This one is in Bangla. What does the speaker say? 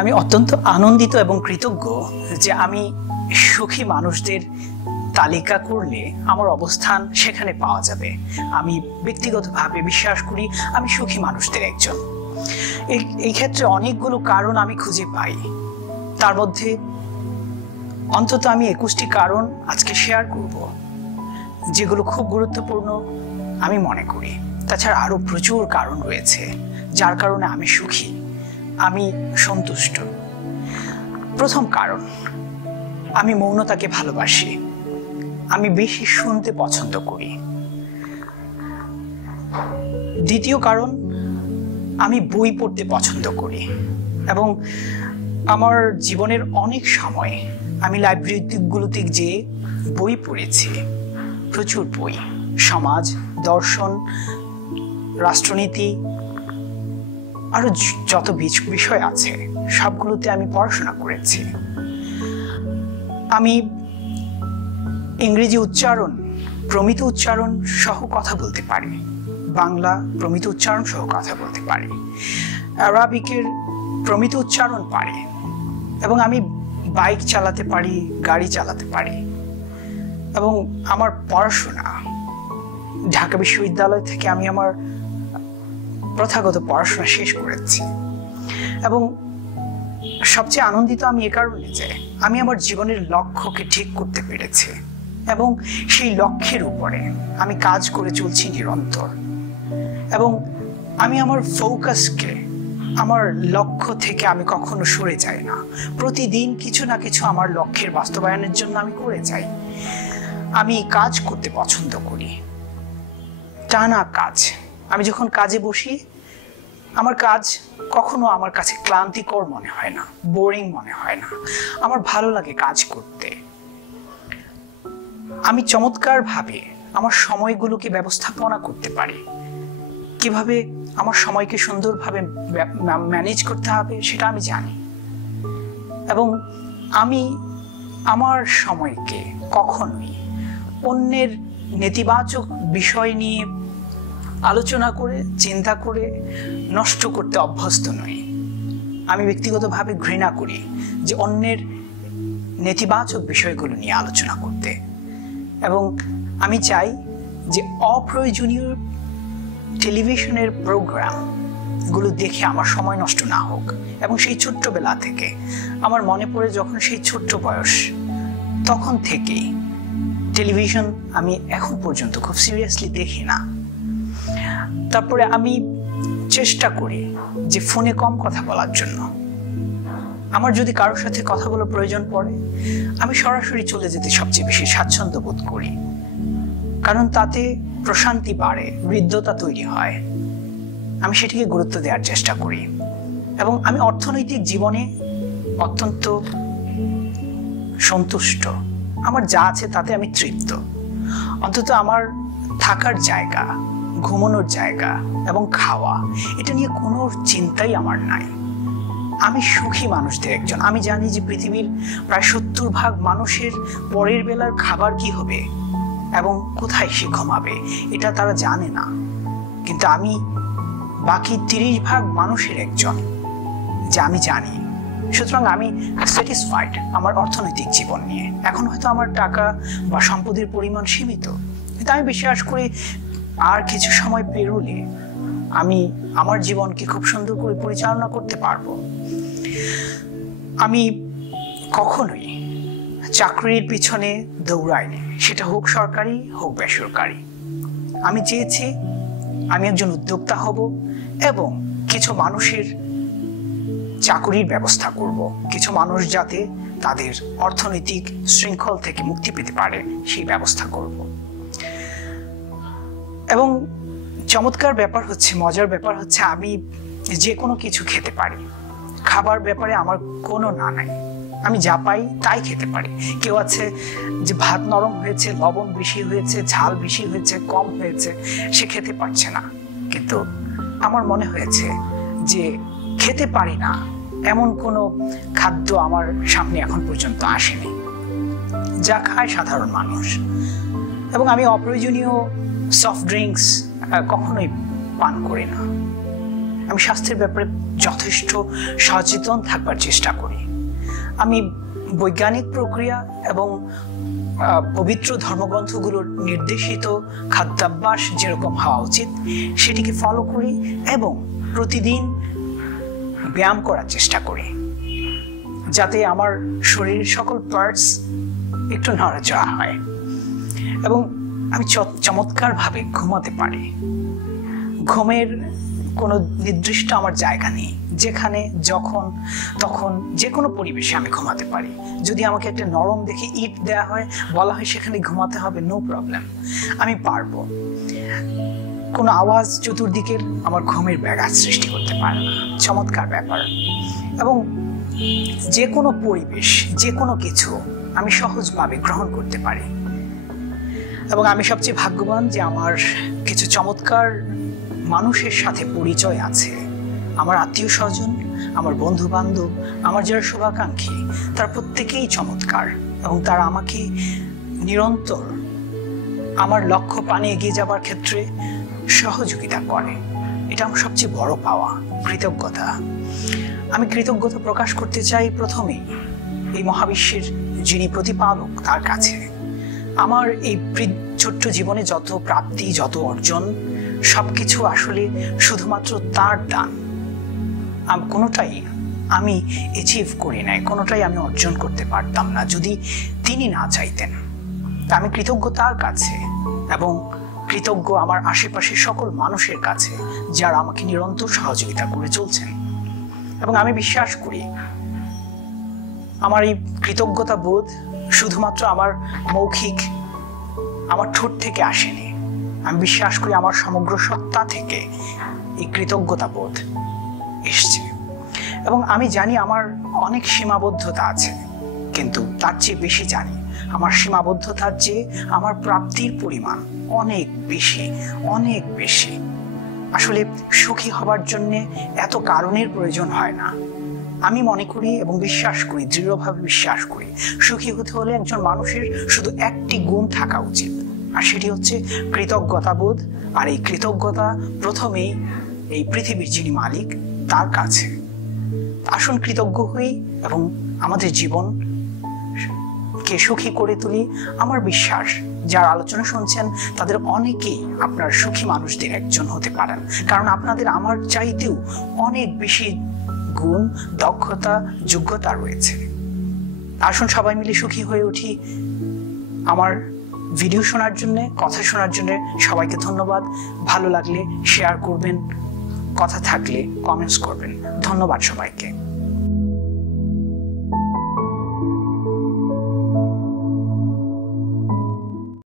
আমি অত্যন্ত আনন্দিত এবং কৃতজ্ঞ যে আমি সুখী মানুষদের তালিকা করলে আমার অবস্থান সেখানে পাওয়া যাবে। আমি ব্যক্তিগতভাবে বিশ্বাস করি আমি সুখী মানুষদের একজন। এই ক্ষেত্রে অনেকগুলো কারণ আমি খুঁজে পাই। তার মধ্যে অন্তত আমি 21টি কারণ আজকে শেয়ার করব, যেগুলো খুব গুরুত্বপূর্ণ আমি মনে করি। তাছাড়া আরও প্রচুর কারণ রয়েছে যার কারণে আমি সুখী, আমি সন্তুষ্ট। প্রথম কারণ, আমি মৌনতাকে ভালোবাসি। আমি বেশি শুনতে পছন্দ করি। দ্বিতীয় কারণ, আমি বই পড়তে পছন্দ করি এবং আমার জীবনের অনেক সময় আমি লাইব্রেরিগুলোতে যেয়ে বই পড়েছি, প্রচুর বই, সমাজ, দর্শন, রাষ্ট্রনীতি, আরো যত বিষয় আছে সবগুলোতে আমি পড়াশোনা করেছি। আমি ইংরেজি উচ্চারণ, প্রমিত উচ্চারণ সহ কথা বলতে পারি, বাংলা প্রমিত উচ্চারণ সহ কথা বলতে পারি, আরবিকের প্রমিত উচ্চারণ পারি এবং আমি বাইক চালাতে পারি, গাড়ি চালাতে পারি। এবং আমার পড়াশোনা ঢাকা বিশ্ববিদ্যালয় থেকে আমি আমার প্রথাগত পড়াশোনা শেষ করেছি। এবং সবচেয়ে আনন্দিত আমি এ কারণে যে আমি আমার জীবনের লক্ষ্যকে ঠিক করতে পেরেছি এবং সেই লক্ষ্যের উপরে আমি কাজ করে চলছি নিরন্তর। এবং আমি আমার ফোকাসকে, আমার লক্ষ্য থেকে আমি কখনো সরে যাই না। প্রতিদিন কিছু না কিছু আমার লক্ষ্যের বাস্তবায়নের জন্য আমি করে যাই। আমি কাজ করতে পছন্দ করি, টানা কাজ। আমি যখন কাজে বসি আমার কাজ কখনো আমার কাছে ক্লান্তিকর মনে হয় না, বোরিং মনে হয় না। আমার ভালো লাগে কাজ করতে। আমি চমৎকারভাবে আমার সময়গুলোকে ব্যবস্থাপনা করতে পারি। কিভাবে আমার সময়কে সুন্দরভাবে ম্যানেজ করতে হবে সেটা আমি জানি। এবং আমি আমার সময়কে কখনোই অন্যের নেতিবাচক বিষয় নিয়ে আলোচনা করে, চিন্তা করে নষ্ট করতে অভ্যস্ত নই। আমি ব্যক্তিগতভাবে ঘৃণা করি যে অন্যের নেতিবাচক বিষয়গুলো নিয়ে আলোচনা করতে। এবং আমি চাই যে অপ্রয়োজনীয় টেলিভিশনের প্রোগ্রামগুলো দেখে আমার সময় নষ্ট না হোক। এবং সেই ছোট্টবেলা থেকে আমার মনে পড়ে, যখন সেই ছোট্ট বয়স, তখন থেকেই টেলিভিশন আমি এখন পর্যন্ত খুব সিরিয়াসলি দেখি না। তারপরে আমি চেষ্টা করি যে ফোনে কম কথা বলার জন্য। আমার যদি কারোর সাথে কথা বলার প্রয়োজন পড়ে আমি সরাসরি চলে যেতে সবচেয়ে বেশি স্বাচ্ছন্দ্য বোধ করি, কারণ তাতে প্রশান্তি বাড়ে, হৃদ্যতা তৈরি হয়। আমি সেটিকে গুরুত্ব দেওয়ার চেষ্টা করি। এবং আমি অর্থনৈতিক জীবনে অত্যন্ত সন্তুষ্ট। আমার যা আছে তাতে আমি তৃপ্ত। অন্তত আমার থাকার জায়গা, ঘুমানোর জায়গা এবং খাওয়া, এটা নিয়ে কোনো চিন্তাই আমার নাই। আমি সুখী মানুষদের একজন। আমি জানি যে পৃথিবীর প্রায় 70% মানুষের পরের বেলার খাবার কি হবে এবং কোথায় সে ঘুমাবে এটা তারা জানে না, কিন্তু আমি বাকি 30% মানুষের একজন যে আমি জানি। সুতরাং আমি স্যাটিসফাইড আমার অর্থনৈতিক জীবন নিয়ে। এখন হয়তো আমার টাকা বা সম্পদের পরিমাণ সীমিত, কিন্তু আমি বিশ্বাস করি আর কিছু সময় পেরোলে আমি আমার জীবনকে খুব সুন্দর করে পরিচালনা করতে পারবো। আমি কখনোই চাকরির পিছনে দৌড়াইনি, সেটা হোক সরকারি হোক বেসরকারি। আমি চেয়েছি আমি একজন উদ্যোক্তা হব এবং কিছু মানুষের চাকরির ব্যবস্থা করব, কিছু মানুষ যাতে তাদের অর্থনৈতিক শৃঙ্খল থেকে মুক্তি পেতে পারে সেই ব্যবস্থা করব। এবং চমৎকার ব্যাপার হচ্ছে, মজার ব্যাপার হচ্ছে, আমি যে কোনো কিছু খেতে পারি। খাবার ব্যাপারে আমার কোনো না নাই, আমি যা পাই তাই খেতে পারি। কেউ আছে যে ভাত নরম হয়েছে, লবণ বেশি হয়েছে, ঝাল বেশি হয়েছে, কম হয়েছে, সে খেতে পারছে না। কিন্তু আমার মনে হয়েছে যে খেতে পারি না এমন কোনো খাদ্য আমার সামনে এখন পর্যন্ত আসেনি, যা খায় সাধারণ মানুষ। এবং আমি অপ্রয়োজনীয় সফট ড্রিঙ্কস কখনোই পান করি না। আমি স্বাস্থ্যের ব্যাপারে যথেষ্ট সচেতন থাকবার চেষ্টা করি। আমি বৈজ্ঞানিক প্রক্রিয়া এবং পবিত্র ধর্মগ্রন্থগুলোর নির্দেশিত খাদ্যাভ্যাস যেরকম হওয়া উচিত সেটিকে ফলো করি এবং প্রতিদিন ব্যায়াম করার চেষ্টা করি, যাতে আমার শরীরের সকল পার্টস একটু নড়াচড়া হয় এবং আমি চমৎকারভাবে ঘুমাতে পারি। ঘুমের কোনো নির্দিষ্ট আমার জায়গা নেই, যেখানে যখন তখন যে কোনো পরিবেশে আমি ঘুমাতে পারি। যদি আমাকে একটা নরম দেখে ইট দেওয়া হয়, বলা হয় সেখানে ঘুমাতে হবে, নো প্রবলেম, আমি পারবো। কোনো আওয়াজ চতুর্দিকের আমার ঘুমের ব্যাঘাত সৃষ্টি করতে পারে না। চমৎকার ব্যাপার। এবং যে কোনো পরিবেশ, যে কোনো কিছু আমি সহজভাবে গ্রহণ করতে পারি। এবং আমি সবচেয়ে ভাগ্যবান যে আমার কিছু চমৎকার মানুষের সাথে পরিচয় আছে। আমার আত্মীয় স্বজন, আমার বন্ধু বান্ধব, আমার যারা শুভাকাঙ্ক্ষী, তারা প্রত্যেকেই চমৎকার এবং তারা আমাকে নিরন্তর আমার লক্ষ্য পানে এগিয়ে যাবার ক্ষেত্রে সহযোগিতা করে। এটা আমার সবচেয়ে বড় পাওয়া, কৃতজ্ঞতা। আমি কৃতজ্ঞতা প্রকাশ করতে চাই প্রথমেই এই মহাবিশ্বের যিনি প্রতিপালক তার কাছে। আমার এই ছোট্ট জীবনে যত প্রাপ্তি, যত অর্জন, সবকিছু আসলে শুধুমাত্র তার দান। কোনোটাই আমি অ্যাচিভ করি নাই, কোনোটাই আমি অর্জন করতে পারতাম না যদি তিনি না চাইতেন। আমি কৃতজ্ঞ তার কাছে এবং কৃতজ্ঞ আমার আশেপাশের সকল মানুষের কাছে যারা আমাকে নিরন্তর সহযোগিতা করে চলছেন। এবং আমি বিশ্বাস করি আমার এই কৃতজ্ঞতা বোধ শুধুমাত্র আমার মৌখিক, আমার ঠোঁট থেকে আসেনি। আমি বিশ্বাস করি আমার সমগ্র সত্তা থেকে এই কৃতজ্ঞতা বোধ এসছে। এবং আমি জানি আমার অনেক সীমাবদ্ধতা আছে, কিন্তু তার চেয়ে বেশি জানি আমার সীমাবদ্ধতার চেয়ে আমার প্রাপ্তির পরিমাণ অনেক বেশি, অনেক বেশি। আসলে সুখী হবার জন্যে এত কারণের প্রয়োজন হয় না। আমি মনে করি এবং বিশ্বাস করি, দৃঢ়ভাবে বিশ্বাস করি, সুখী হতে হলে একজন মানুষের শুধু একটি গুণ থাকা উচিত, আর সেটি হচ্ছে কৃতজ্ঞতা বোধ। আর এই কৃতজ্ঞতা প্রথমেই এই পৃথিবীর যিনি মালিক তার কাছে। আসুন কৃতজ্ঞ হই এবং আমাদের জীবনকে সুখী করে তুলি। আমার বিশ্বাস যারা আলোচনা শুনছেন তাদের অনেকেই আপনার সুখী মানুষদের একজন হতে পারেন, কারণ আপনাদের আমার চাইতেও অনেক বেশি গুণ, দক্ষতা, যোগ্যতা রয়েছে। আসুন সবাই মিলে সুখী হয়ে উঠি। আমার ভিডিও শোনার জন্য, কথা শোনার জন্য সবাইকে ধন্যবাদ। ভালো লাগলে শেয়ার করবেন, কথা থাকলে কমেন্টস করবেন। ধন্যবাদ সবাইকে।